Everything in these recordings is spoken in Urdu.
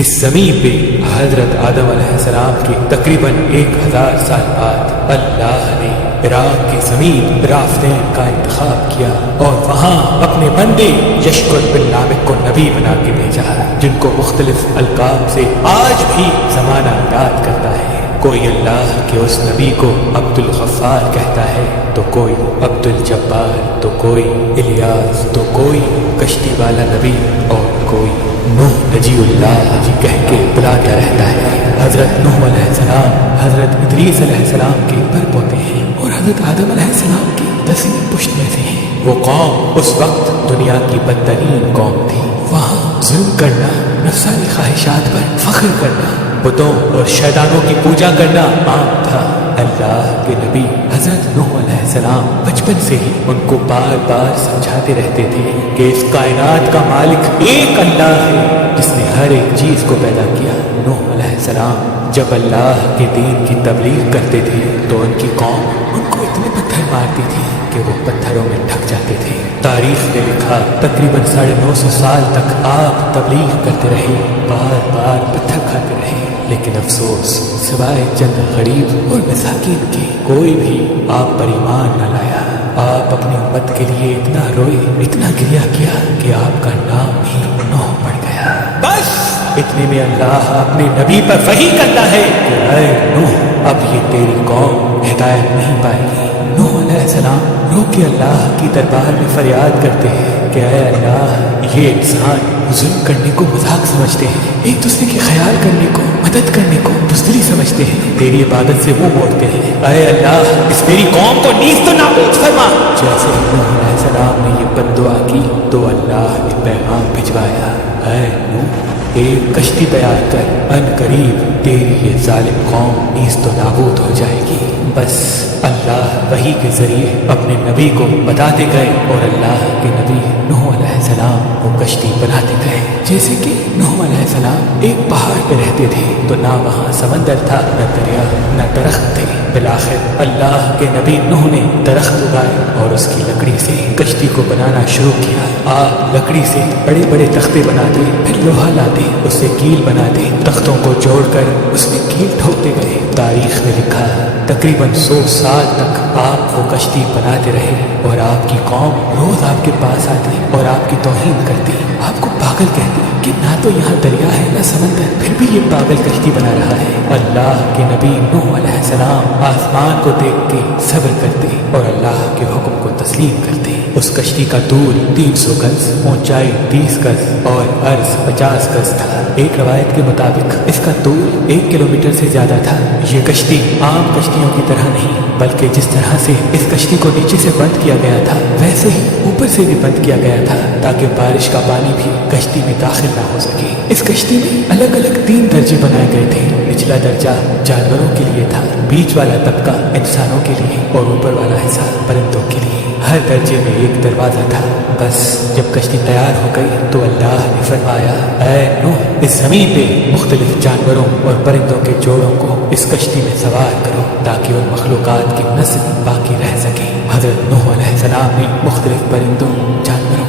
اس زمین پہ حضرت آدم علیہ السلام کے تقریباً 1000 سال بعد اللہ نے عراق کی زمین رافدین کا انتخاب کیا اور وہاں اپنے بندے یشکر بن لامک کو نبی بنا کے بھیجا، جن کو مختلف القاب سے آج بھی زمانہ یاد کرتا ہے۔ کوئی اللہ کے اس نبی کو عبد الغفار کہتا ہے، تو کوئی عبد الجبار، تو کوئی الیاس، تو کوئی کشتی والا نبی، اور کوئی نوح نجی اللہ کہہ کے بلاتا رہتا ہے۔ حضرت نوح علیہ السلام حضرت ادریس علیہ السلام کے پر پوتے ہیں اور حضرت آدم علیہ السلام کی 10 پشت میں سے ہیں۔ وہ قوم اس وقت دنیا کی بدترین قوم تھی۔ وہاں ظلم کرنا، نفسانی خواہشات پر فخر کرنا، بتوں اور شیطانوں کی پوجا کرنا عام تھا۔ اللہ کے نبی حضرت نوح علیہ السلام بچپن سے ہی ان کو بار بار سمجھاتے رہتے تھے کہ اس کائنات کا مالک ایک اللہ ہے جس نے ہر ایک چیز کو پیدا کیا۔ نوح علیہ السلام جب اللہ کے دین کی تبلیغ کرتے تھے تو ان کی قوم ان کو اتنے پتھر مارتی تھی کہ وہ پتھروں میں ڈھک جاتے تھے۔ تاریخ نے لکھا تقریباً 950 سال تک آپ تبلیغ کرتے رہے، بار بار پتھر کھاتے رہے، لیکن افسوس سوائے چند غریب اور مساکین کے کوئی بھی آپ پر ایمان نہ لایا۔ آپ اپنی امت کے لیے اتنا روئے، اتنا گریہ کیا کہ آپ کا نام ہی نوح پڑ گیا۔ بس اتنے میں اللہ اپنے نبی پر وحی کرتا ہے کہ اے نوح، اب یہ تیری قوم ہدایت نہیں پائے گی۔ نوح علیہ السلام رو کے اللہ کی دربار میں فریاد کرتے ہیں کہ اے اللہ، یہ انسان ظلم کرنے کو مذاق سمجھتے ہیں، ایک دوسرے کے خیال کرنے کو، مدد کرنے کو بزدلی سمجھتے ہیں، تیری عبادت سے وہ موڑتے ہیں۔ اے اللہ، اس میری قوم کو نیز تو نابود فرما۔ جیسے نوح علیہ السلام نے یہ بد دعا کی تو اللہ نے پیغام بھجوایا، اے نوح، ایک کشتی تیار کر، ان قریب تیری یہ ظالم قوم نیز تو نابود ہو جائے گی۔ بس اللہ وحی کے ذریعے اپنے نبی کو بتاتے گئے اور اللہ کے نبی نوح علیہ السلام کو کشتی بناتے گئے۔ جیسے کہ نوح علیہ السلام ایک پہاڑ پہ رہتے تھے تو نہ وہاں سمندر تھا، نہ دریا، نہ درخت تھے۔ بالآخر اللہ کے نبی نوح نے درخت اگائے اور اس کی لکڑی سے کشتی کو بنانا شروع کیا۔ آپ لکڑی سے بڑے بڑے تختے بناتے، پھر لوہا لاتے، اس سے کیل بناتے، تختوں کو جوڑ کر اس میں کیل ٹھوکتے گئے۔ تاریخ نے لکھا تقریباً 100 سال تک آپ وہ کشتی بناتے رہے اور آپ کی قوم روز آپ کے پاس آتی اور آپ کی توہین کرتی، آپ کو پاگل کہتی کہ نہ تو یہاں دریا ہے نہ سمندر، پھر بھی یہ پاگل کشتی بنا رہا ہے۔ اللہ کے نبی نوح علیہ السلام آسمان کو دیکھ کے صبر کرتے اور اللہ کے حکم کو تسلیم کرتے۔ اس کشتی کا طول 300 گز، اونچائی 30 گز اور عرض 50 گز تھا۔ ایک روایت کے مطابق اس کا طول 1 کلومیٹر سے زیادہ تھا۔ یہ کشتی عام کشتیوں کی طرح نہیں، بلکہ جس طرح سے اس کشتی کو نیچے سے بند کیا گیا تھا ویسے ہی اوپر سے بھی بند کیا گیا تھا تاکہ بارش کا پانی بھی کشتی میں داخل نہ ہو سکے۔ اس کشتی میں الگ الگ 3 درجے بنائے گئے تھے۔ نچلا درجہ جانوروں کے لیے تھا، بیچ والا طبقہ انسانوں کے لیے اور اوپر والا حصہ پرندوں کے لیے۔ ہر درجے میں ایک دروازہ تھا۔ بس جب کشتی تیار ہو گئی تو اللہ نے فرمایا، اے نوح، اس زمین پہ مختلف جانوروں اور پرندوں کے جوڑوں کو اس کشتی میں سوار کرو تاکہ ان مخلوقات کی نسل باقی رہ سکے۔ حضرت نوح علیہ السلام نے مختلف پرندوں، جانوروں،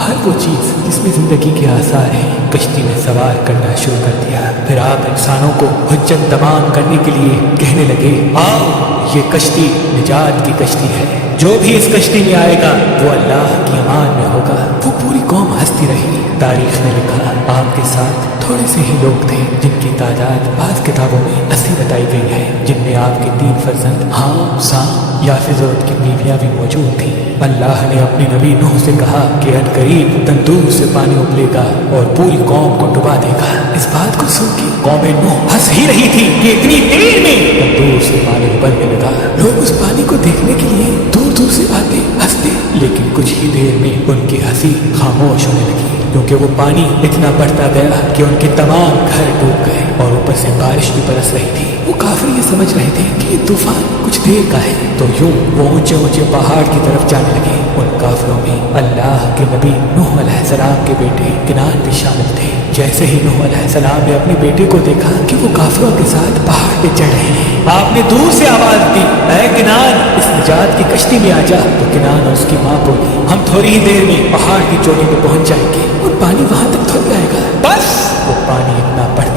ہر وہ چیز جس میں زندگی کے آثار ہیں، کشتی میں سوار کرنا شروع کر دیا۔ پھر آپ انسانوں کو حجت تمام کرنے کے لیے کہنے لگے، آؤ، یہ کشتی نجات کی کشتی ہے، جو بھی اس کشتی میں آئے گا وہ اللہ کی امان میں ہوگا۔ وہ پوری قوم ہنستی رہی۔ تاریخ نے لکھا آپ کے ساتھ تھوڑے سے ہی لوگ تھے جن کی تعداد بعض کتابوں میں 80 بتائی گئی ہے، جن میں آپ کے 3 فرزند حام، سام، یافز اور ان کی بیویاں بھی موجود تھیں۔ اللہ نے اپنے نبی نوح سے کہا کہ ان قریب تندور سے پانی ابلے گا اور پوری قوم کو ڈبا دے گا۔ اس بات کو سن کے قوم نوح ہنس ہی رہی تھی کہ اتنی دیر میں تندور سے پانی ابلنے لگا۔ لوگ اس پانی کو دیکھنے کے لیے دور دور سے آتے، ہنستے، لیکن کچھ ہی دیر میں ان کی ہنسی خاموش ہونے لگی کیونکہ وہ پانی اتنا بڑھتا گیا کہ ان کے تمام گھر ڈوب گئے اور اوپر سے بارش بھی برس رہی تھی۔ وہ کافر یہ سمجھ رہے تھے کہ یہ طوفان کچھ دیر کا ہے، تو یوں وہ اونچے اونچے پہاڑ کی طرف جانے لگے۔ ان کافروں میں اللہ کے نبی نوح علیہ السلام کے بیٹے کنعان بھی شامل تھے۔ جیسے ہی نوح علیہ السلام نے اپنے بیٹے کو دیکھا کہ وہ کافروں کے ساتھ پہاڑ پہ چڑھ رہے ہیں، آپ نے دور سے آواز دی، اے کنعان، اس نجات کی کشتی میں آ جا۔ تو کنعان اور اس کی ماں بولی، ہم تھوڑی ہی دیر میں پہاڑ کی چوٹی پہ پہنچ جائیں گے اور پانی وہاں تک تھوڑ جائے گا۔ بس وہ پانی اتنا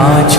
5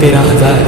13,000